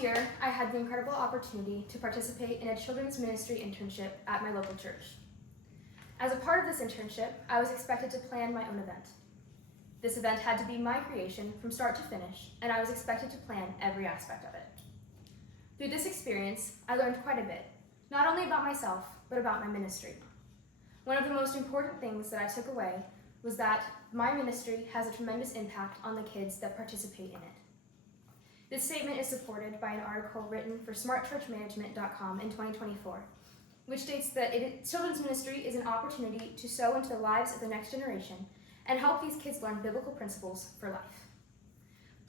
Last year, I had the incredible opportunity to participate in a children's ministry internship at my local church. As a part of this internship, I was expected to plan my own event. This event had to be my creation from start to finish, and I was expected to plan every aspect of it. Through this experience, I learned quite a bit, not only about myself, but about my ministry. One of the most important things that I took away was that my ministry has a tremendous impact on the kids that participate in it. This statement is supported by an article written for smartchurchmanagement.com in 2024, which states that children's ministry is an opportunity to sow into the lives of the next generation and help these kids learn biblical principles for life.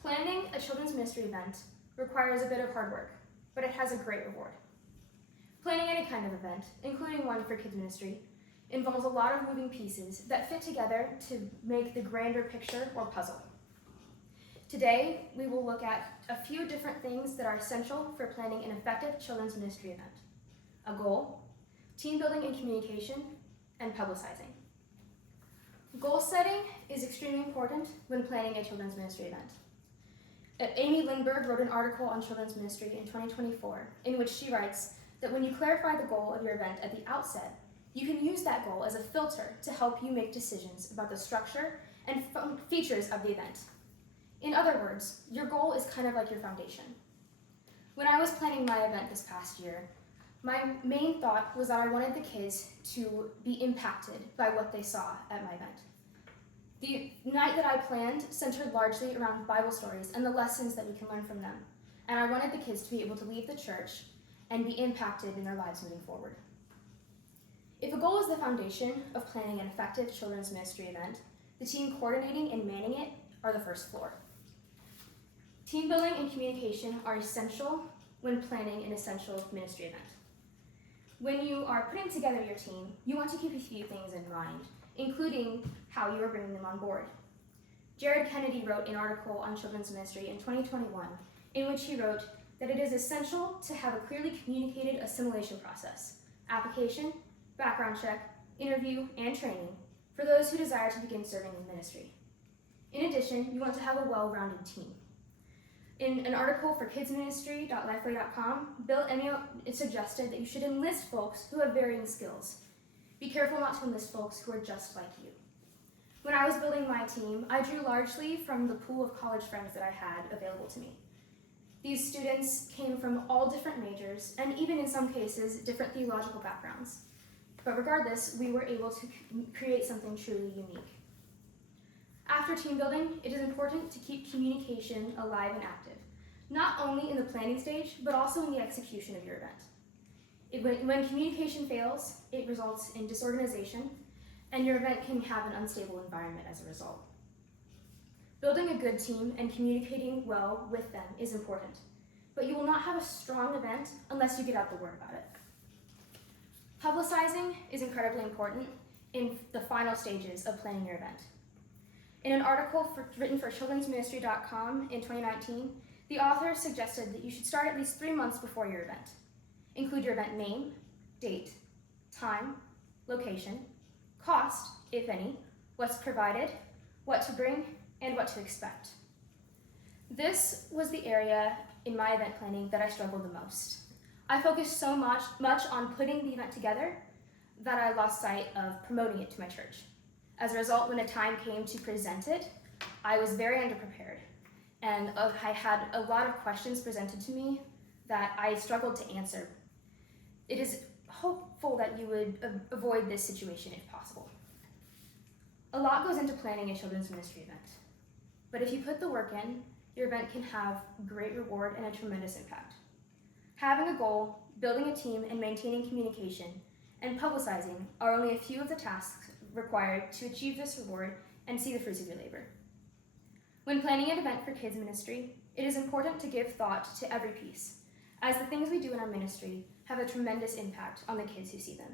Planning a children's ministry event requires a bit of hard work, but it has a great reward. Planning any kind of event, including one for kids ministry, involves a lot of moving pieces that fit together to make the grander picture or puzzle. Today, we will look at a few different things that are essential for planning an effective children's ministry event: a goal, team building and communication, and publicizing. Goal setting is extremely important when planning a children's ministry event. Amy Lindberg wrote an article on children's ministry in 2024 in which she writes that when you clarify the goal of your event at the outset, you can use that goal as a filter to help you make decisions about the structure and features of the event. In other words, your goal is kind of like your foundation. When I was planning my event this past year, my main thought was that I wanted the kids to be impacted by what they saw at my event. The night that I planned centered largely around Bible stories and the lessons that we can learn from them, and I wanted the kids to be able to leave the church and be impacted in their lives moving forward. If a goal is the foundation of planning an effective children's ministry event, the team coordinating and manning it are the first floor. Team building and communication are essential when planning an essential ministry event. When you are putting together your team, you want to keep a few things in mind, including how you are bringing them on board. Jared Kennedy wrote an article on children's ministry in 2021 in which he wrote that it is essential to have a clearly communicated assimilation process, application, background check, interview, and training for those who desire to begin serving in ministry. In addition, you want to have a well-rounded team. In an article for kidsministry.lifeway.com, Bill Emmett suggested that you should enlist folks who have varying skills. Be careful not to enlist folks who are just like you. When I was building my team, I drew largely from the pool of college friends that I had available to me. These students came from all different majors, and even in some cases, different theological backgrounds. But regardless, we were able to create something truly unique. After team building, it is important to keep communication alive and active, not only in the planning stage, but also in the execution of your event. When communication fails, it results in disorganization, and your event can have an unstable environment as a result. Building a good team and communicating well with them is important, but you will not have a strong event unless you get out the word about it. Publicizing is incredibly important in the final stages of planning your event. In an article written for childrensministry.com in 2019, the author suggested that you should start at least 3 months before your event. Include your event name, date, time, location, cost, if any, what's provided, what to bring, and what to expect. This was the area in my event planning that I struggled the most. I focused so much on putting the event together that I lost sight of promoting it to my church. As a result, when the time came to present it, I was very underprepared, and I had a lot of questions presented to me that I struggled to answer. It is hopeful that you would avoid this situation if possible. A lot goes into planning a children's ministry event, but if you put the work in, your event can have great reward and a tremendous impact. Having a goal, building a team, and maintaining communication, and publicizing are only a few of the tasks required to achieve this reward and see the fruits of your labor. When planning an event for kids ministry, it is important to give thought to every piece, as the things we do in our ministry have a tremendous impact on the kids who see them.